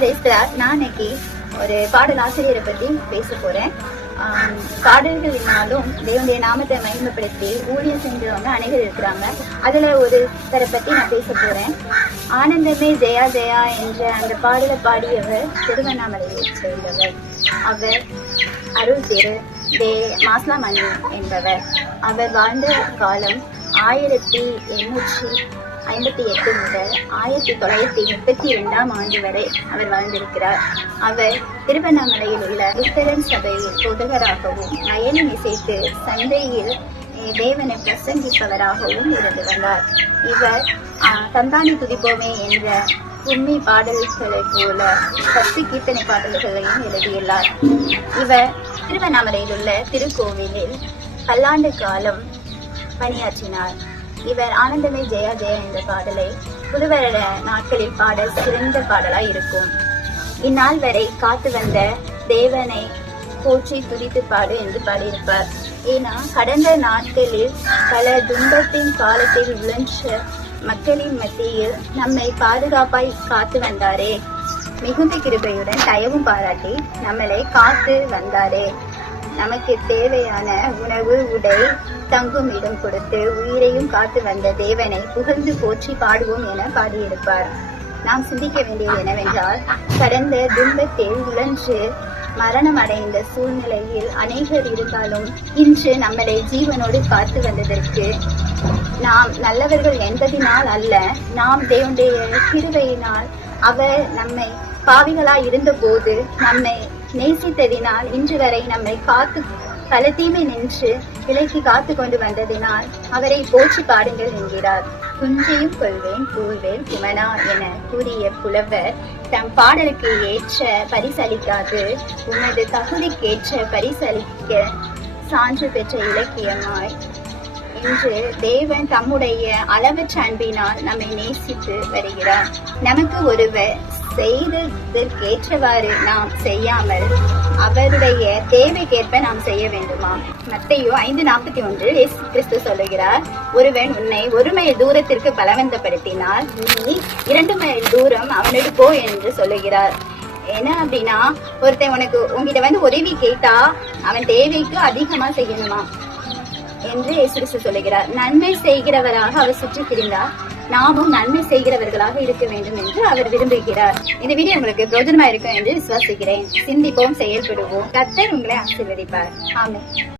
நான் இன்னைக்கு ஒரு பாடல் ஆசிரியரை பத்தி பேச போறேன். பாடல்களினாலும் தேவனுடைய நாமத்தை மகிமைப்படுத்தி ஊழியம் செஞ்சவங்க அனைவரும் இருக்கிறாங்க. அதுல ஒரு தரை பத்தி நான் பேச போறேன். ஆனந்தமே ஜெயா ஜெயா என்ற அந்த பாடலை பாடியவர் திருவண்ணாமலையை சேர்ந்தவர். அவர் அருள் திரு மாஸ்லாமணி என்பவர். அவர் வாழ்ந்த காலம் 1858 முதல் 1932 ஆண்டு வரை அவர் வாழ்ந்திருக்கிறார். அவர் திருவண்ணாமலையில் உள்ள லுத்தரன் சபையில் போதகராகவும் வயலின் இசைத்து சந்தையில் தேவனை பிரசங்கிப்பவராகவும் இருந்து வந்தார். இவர் தந்தானி துதிப்போமே என்ற கும்மி பாடல்களை போல 10 கீர்த்தனை பாடல்களையும் எழுதியுள்ளார். இவர் திருவண்ணாமலையில் உள்ள திருக்கோவிலில் பல்லாண்டு காலம் பணியாற்றினார். இவர் ஆனந்தமே ஜெயா ஜெயா என்ற பாடலை புதுவருட நாட்களில் பாட சிறந்த பாடலாய் இருக்கும். இந்நாள் வரை காத்து வந்த தேவனை போற்றி துதித்து பாடு என்று பாடியிருப்பார். ஏன்னா கடந்த நாட்களில் பல துன்பத்தின் காலத்தில் உழன்ற மக்களின் மத்தியில் நம்மை பாதுகாப்பாய் காத்து வந்தாரே. மிகுந்த கிருபையுடன் தயவும் பாராட்டி நம்மளை காத்து வந்தாரே. நமக்கு தேவையான உணவு, உடை, தங்கும் இடம் கொடுத்து உயிரையும் காத்து வந்த தேவனை புகழ்ந்து போற்றி பாடுவோம் என பாடியிருப்பார். நாம் சிந்திக்க வேண்டியது என்னவென்றால், கடந்த துன்பத்தில் உழன்று மரணம் அடைந்த சூழ்நிலையில் அநேகர் இருந்தாலும் இன்று நம்மளை ஜீவனோடு காத்து வந்ததற்கு நாம் நல்லவர்கள் என்பதினால் அல்ல, நாம் தேவனுடைய கிருபையினால் அவர் நம்மை பாவிகளாய் இருந்த போது நம்மை நேசித்ததினால் இன்று வரை நம்மை காத்து பல தீமை நின்று விலைக்கு காத்து கொண்டு வந்ததினால் அவரை போற்றி பாடுங்கள் என்கிறார். குஞ்சையும் கொள்வேன் கூழ்வேல் குமனா என கூறிய புலவர் தம் பாடலுக்கு ஏற்ற பரிசளிக்காது உமது தகுதிக்கேற்ற பரிசளிக்க சான்று பெற்ற இலக்கியமாய் இன்று தேவன் தம்முடைய அளவற்ற அன்பினால் நம்மை நேசித்து வருகிறார். நமக்கு ஒருவர் செய்ததற்கேற்றவாறு நாம் செய்யாமல் அவருடைய தேவைக்கேற்ப நாம் செய்ய வேண்டுமா? மத்தேயு 5:41 இயேசு கிறிஸ்து சொல்லுகிறார், ஒருவன் உன்னை 1 மைல் தூரத்திற்கு பலவந்தப்படுத்தினால் நீ 2 மைல் தூரம் அவனோடு போ என்று சொல்லுகிறார். என்ன அப்படின்னா, ஒருத்தன் உங்ககிட்ட உதவி கேட்டா அவன் தேவைக்கு அதிகமா செய்யணுமா என்று இயேசு கிறிஸ்து சொல்லுகிறார். நன்மை செய்கிறவராக அவர் சுற்றி திரிந்தார், நாமும் நன்மை செய்கிறவர்களாக இருக்க வேண்டும் என்று அவர் விரும்புகிறார். இந்த வீடியோ உங்களுக்கு பிரோஜனமா இருக்கும் என்று விசுவாசிக்கிறேன். சிந்திப்போம், செயல்படுவோம். கர்த்தர் உங்களை ஆசீர்வதிப்பார். ஆமென்.